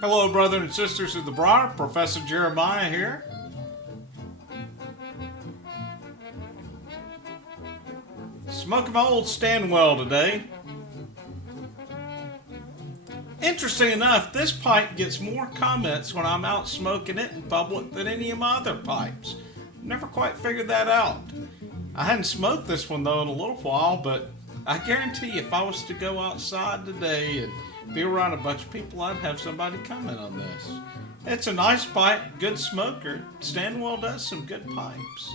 Hello, brothers and sisters of the Briar. Professor Jeremiah here. Smoking my old Stanwell today. Interesting enough, this pipe gets more comments when I'm out smoking it in public than any of my other pipes. Never quite figured that out. I hadn't smoked this one though in a little while, but I guarantee you if I was to go outside today and be around a bunch of people, I'd have somebody comment on this. It's a nice pipe, good smoker. Stanwell does some good pipes.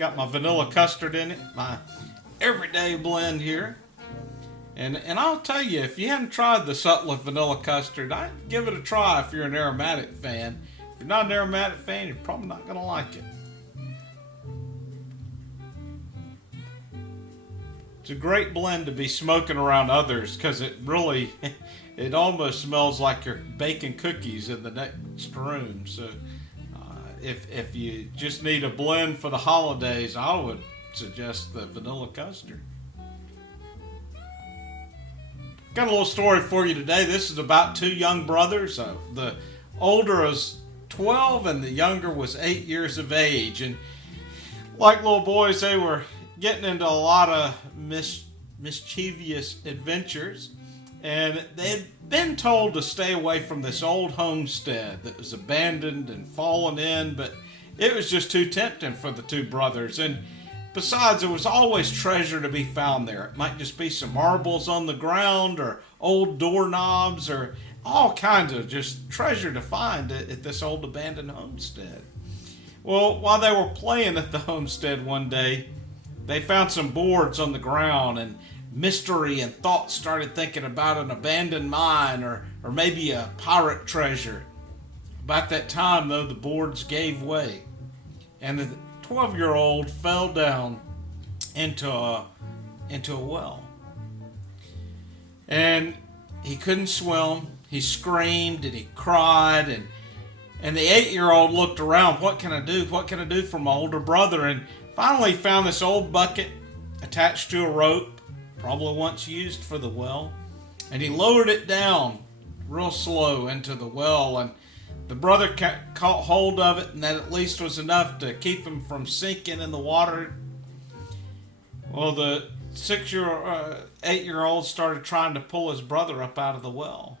Got my vanilla custard in it, my everyday blend here. And I'll tell you, if you hadn't tried the Sutliff vanilla custard, I'd give it a try if you're an aromatic fan. If you're not an aromatic fan, you're probably not going to like it. It's a great blend to be smoking around others because it really, it almost smells like you're baking cookies in the next room. So if you just need a blend for the holidays, I would suggest the vanilla custard. Got a little story for you today. This is about two young brothers. The older was 12 and the younger was 8 years of age. And like little boys, they were getting into a lot of mischievous adventures. And they had been told to stay away from this old homestead that was abandoned and fallen in, but it was just too tempting for the two brothers. And besides, there was always treasure to be found there. It might just be some marbles on the ground or old doorknobs or all kinds of just treasure to find at this old abandoned homestead. Well, while they were playing at the homestead one day, they found some boards on the ground, and mystery and thought started thinking about an abandoned mine or maybe a pirate treasure. About that time, though, the boards gave way, and the 12-year-old fell down into a well. And he couldn't swim. He screamed and he cried, and the 8-year-old looked around. What can I do? What can I do for my older brother? And finally found this old bucket attached to a rope, probably once used for the well, and he lowered it down real slow into the well, and the brother caught hold of it, and that at least was enough to keep him from sinking in the water. Well, the 8-year-old started trying to pull his brother up out of the well,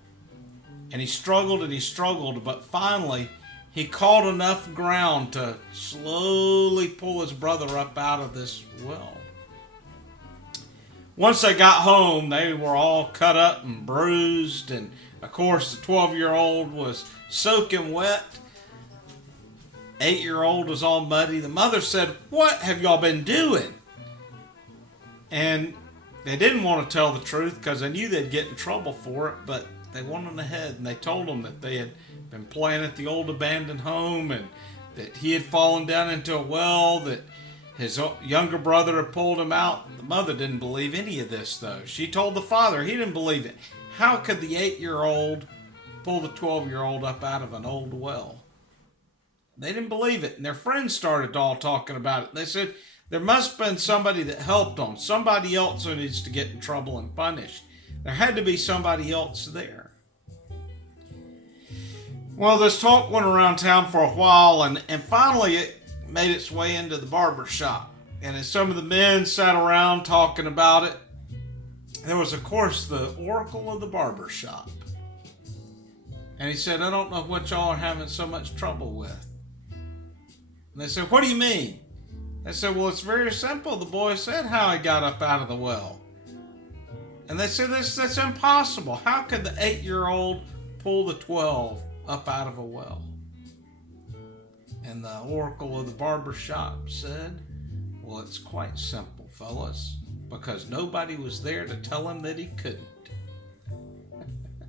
and he struggled, but finally he caught enough ground to slowly pull his brother up out of this well. Once they got home, they were all cut up and bruised, and of course the 12-year-old was soaking wet. 8-year-old was all muddy. The mother said, "What have y'all been doing?" And they didn't want to tell the truth because they knew they'd get in trouble for it, but they went on ahead and they told them that they had been playing at the old abandoned home and that he had fallen down into a well, that his younger brother had pulled him out. The mother didn't believe any of this, though. She told the father. He didn't believe it. How could the 8-year-old pull the 12-year-old up out of an old well? They didn't believe it, and their friends started all talking about it. They said there must have been somebody that helped them, somebody else who needs to get in trouble and punished. There had to be somebody else there. Well, this talk went around town for a while, and finally it made its way into the barbershop. And as some of the men sat around talking about it, there was, of course, the oracle of the barbershop. And he said, "I don't know what y'all are having so much trouble with." And they said, "What do you mean?" They said, "Well, it's very simple. The boy said how he got up out of the well." And they said, that's impossible. How could the 8-year-old pull the 12 up out of a well? And the oracle of the barbershop said, "Well, it's quite simple, fellas, because nobody was there to tell him that he couldn't."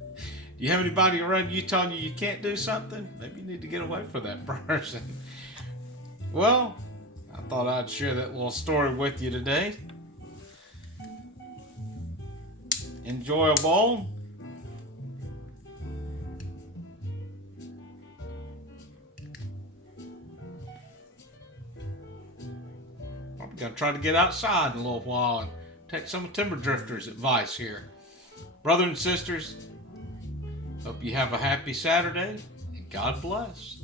Do you have anybody around you telling you can't do something? Maybe you need to get away from that person. Well, I thought I'd share that little story with you today. Enjoy a bowl. I'm going to try to get outside in a little while and take some of Timber Drifter's advice here. Brothers and sisters, hope you have a happy Saturday, and God bless.